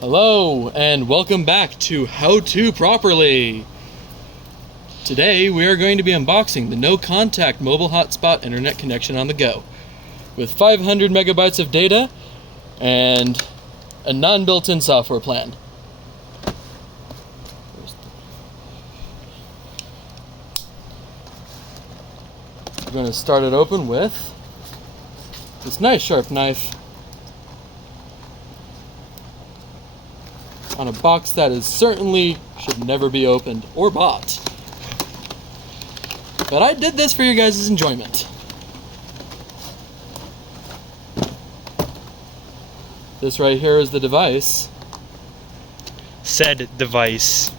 Hello and welcome back to How To Properly. Today we are going to be unboxing the No Contact Mobile Hotspot Internet Connection on the go with 500 megabytes of data and a non-built-in software plan. We're going to start it open with this nice sharp knife on a box that is certainly should never be opened or bought. But I did this for your guys' enjoyment. This right here is the device. Said device.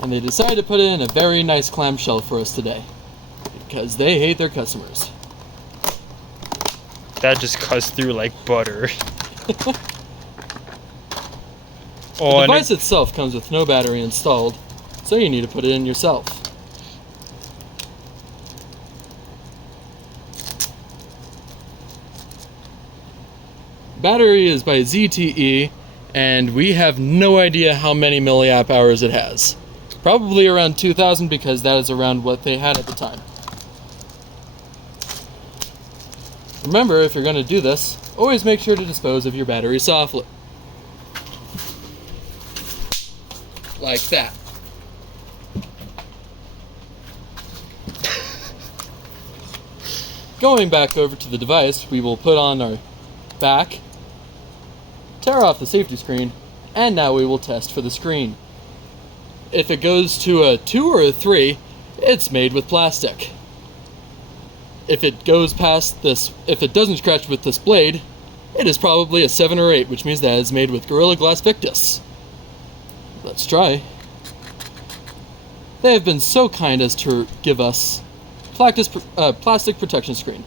And they decided to put it in a very nice clamshell for us today because they hate their customers. That just cuts through like butter. The Oh, device itself comes with no battery installed, so you need to put it in yourself. Battery is by ZTE, and we have no idea how many milliamp hours it has. Probably around 2,000 because that is around what they had at the time. Remember, if you're going to do this, always make sure to dispose of your battery softly. Like that. Going back over to the device, we will put on our back, tear off the safety screen, and now we will test for the screen. If it goes to a 2 or a 3, it's made with plastic. If it goes past this, if it doesn't scratch with this blade, it is probably a 7 or 8, which means that it's made with Gorilla Glass Victus. Let's try. They have been so kind as to give us plastic protection screen.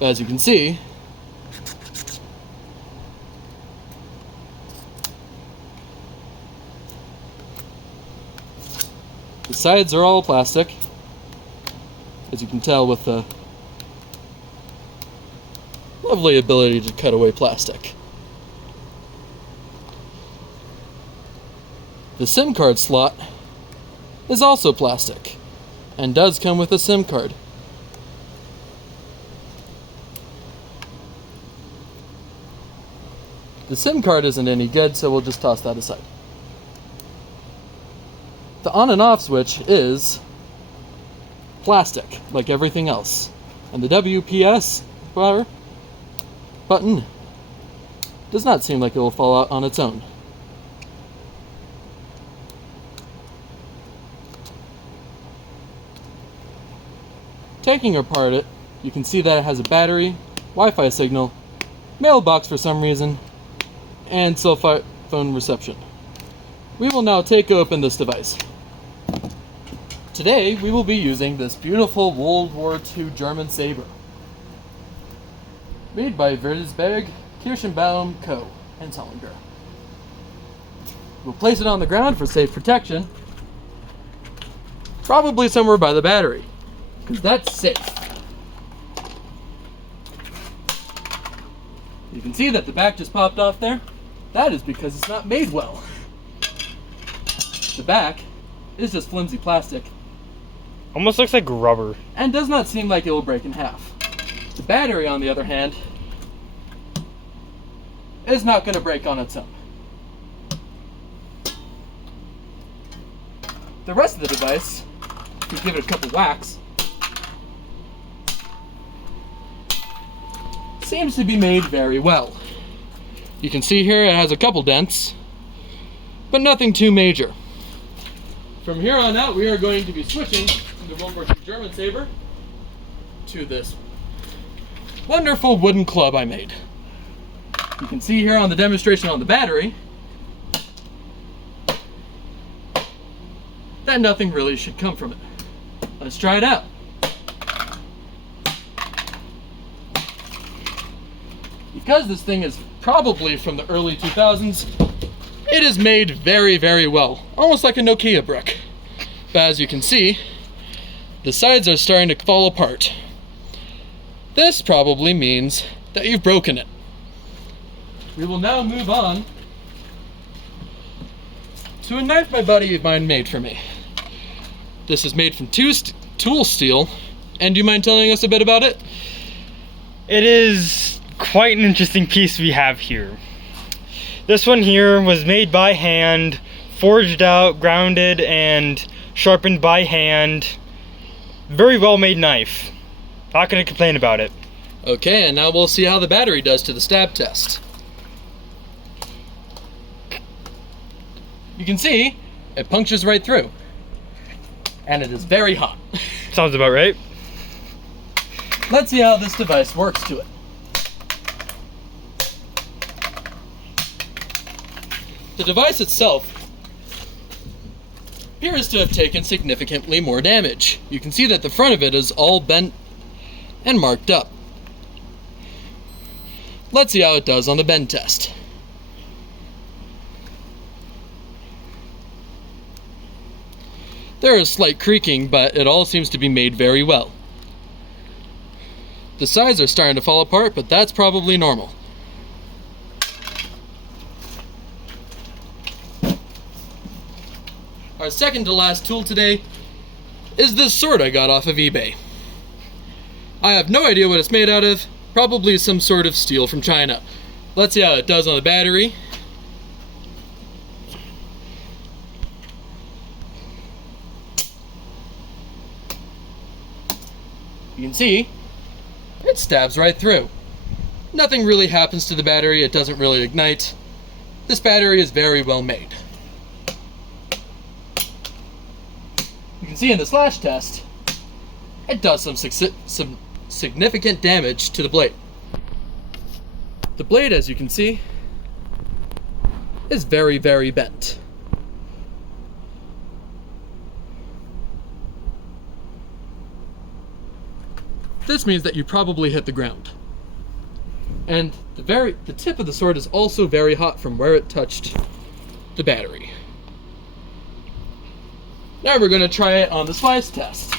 As you can see, the sides are all plastic, as you can tell with the lovely ability to cut away plastic. The SIM card slot is also plastic and does come with a SIM card. The SIM card isn't any good, so we'll just toss that aside. The on and off switch is plastic, like everything else. And the WPS button does not seem like it will fall out on its own. Taking apart it, you can see that it has a battery, Wi-Fi signal, mailbox for some reason, and cell phone reception. We will now take open this device. Today, we will be using this beautiful World War II German Saber, made by Würzburg Kirschenbaum Co. and Solinger. We'll place it on the ground for safe protection, probably somewhere by the battery, because that's safe. You can see that the back just popped off there. That is because it's not made well. The back is just flimsy plastic almost looks like rubber. and does not seem like it will break in half. The battery, on the other hand, is not going to break on its own. The rest of the device, if you give it a couple whacks, seems to be made very well. You can see here it has a couple dents, but nothing too major. From here on out, we are going to be switching from the World War II German Saber to this wonderful wooden club I made. You can see here on the demonstration on the battery that nothing really should come from it. Let's try it out. Because this thing is probably from the early 2000s, it is made very, very well. Almost like a Nokia brick. But as you can see, the sides are starting to fall apart. This probably means that you've broken it. We will now move on to a knife my buddy of mine made for me. This is made from tool steel, and do you mind telling us a bit about it? It is quite an interesting piece we have here. This one here was made by hand, forged out, grounded, and sharpened by hand. Very well made knife. Not gonna complain about it. Okay, and now we'll see how the battery does to the stab test. You can see it punctures right through, and it is very hot. Sounds about right. Let's see how this device works to it. The device itself appears to have taken significantly more damage. You can see that the front of it is all bent and marked up. Let's see how it does on the bend test. There is slight creaking, but it all seems to be made very well. The sides are starting to fall apart, but that's probably normal. Our second to last tool today is this sword I got off of eBay. I have no idea what it's made out of, probably some sort of steel from China. Let's see how it does on the battery. You can see, it stabs right through. Nothing really happens to the battery, it doesn't really ignite. This battery is very well made. You can see in the slash test, it does some significant damage to the blade. The blade, as you can see, is very, very bent. This means that you probably hit the ground. And the tip of the sword is also very hot from where it touched the battery. Now we're going to try it on the slice test.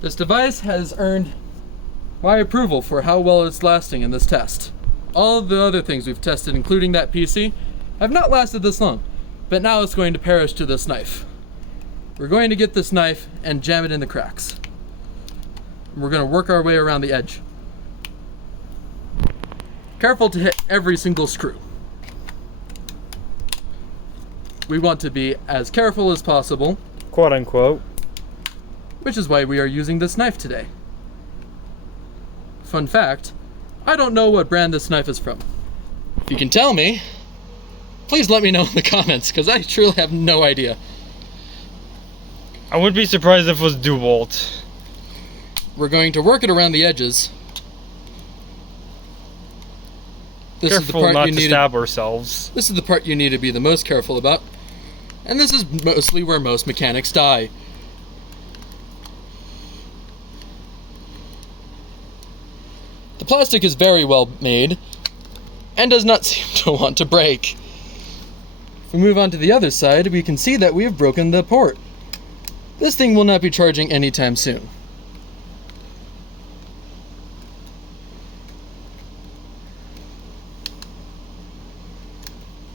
This device has earned my approval for how well it's lasting in this test. All of the other things we've tested, including that PC, have not lasted this long, but now it's going to perish to this knife. We're going to get this knife and jam it in the cracks. We're going to work our way around the edge. Careful to hit every single screw. We want to be as careful as possible, Quote unquote. which is why we are using this knife today. Fun fact, I don't know what brand this knife is from. If you can tell me, please let me know in the comments, because I truly have no idea. I wouldn't be surprised if it was DeWalt. We're going to work it around the edges. This is the Careful part not you to need stab ourselves. This is the part you need to be the most careful about. And this is mostly where most mechanics die. The plastic is very well made and does not seem to want to break. If we move on to the other side, we can see that we have broken the port. This thing will not be charging anytime soon.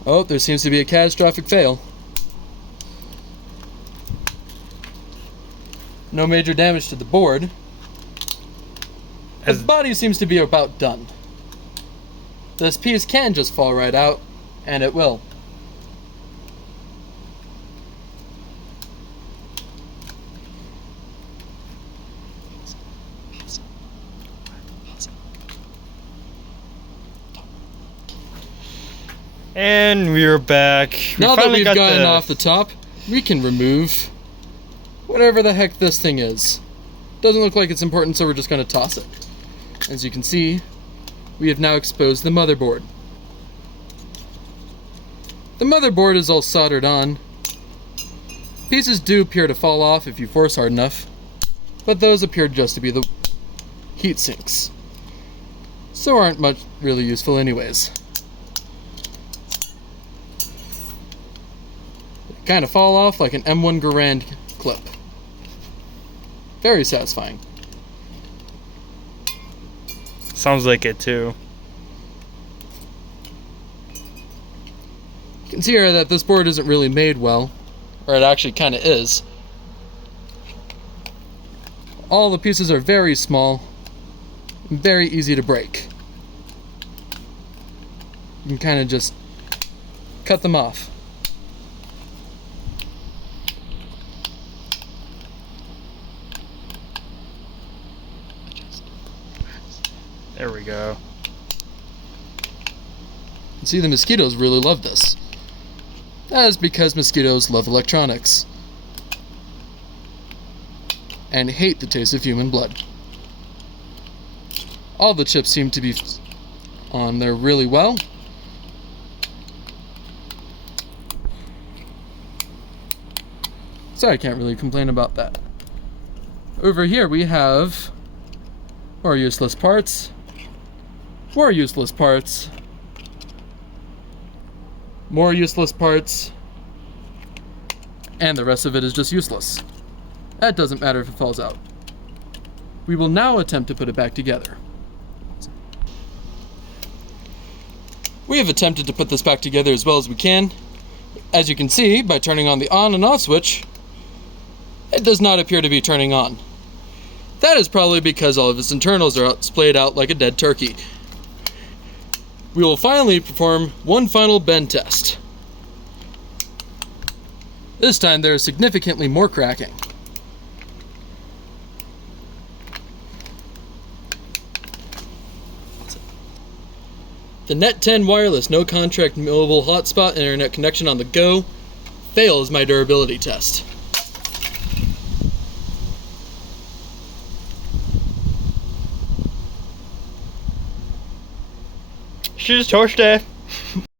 Oh, there seems to be a catastrophic fail. No major damage to the board. The body seems to be about done. This piece can just fall right out, and it will. And we're back. Now that we've gotten off the top, we can remove whatever the heck this thing is. Doesn't look like it's important, so we're just going to toss it. As you can see, we have now exposed the motherboard. The motherboard is all soldered on. Pieces do appear to fall off if you force hard enough, but those appear just to be the heat sinks, so aren't much really useful anyways. kind of fall off like an M1 Garand clip. Very satisfying. Sounds like it too. You can see here that this board isn't really made well, or it actually kind of is. All the pieces are very small, and very easy to break. You can kind of just cut them off. There we go. You see, the mosquitoes really love this. That is because mosquitoes love electronics and hate the taste of human blood. All the chips seem to be on there really well. So I can't really complain about that. Over here we have more useless parts, more useless parts, more useless parts, and the rest of it is just useless. That doesn't matter if it falls out. We will now attempt to put it back together. We have attempted to put this back together as well as we can. As you can see, by turning on the on and off switch, it does not appear to be turning on. That is probably because all of its internals are splayed out like a dead turkey. We will finally perform one final bend test. This time there is significantly more cracking. The Net 10 wireless no contract mobile hotspot internet connection on the go fails my durability test. Tschüss, Torste.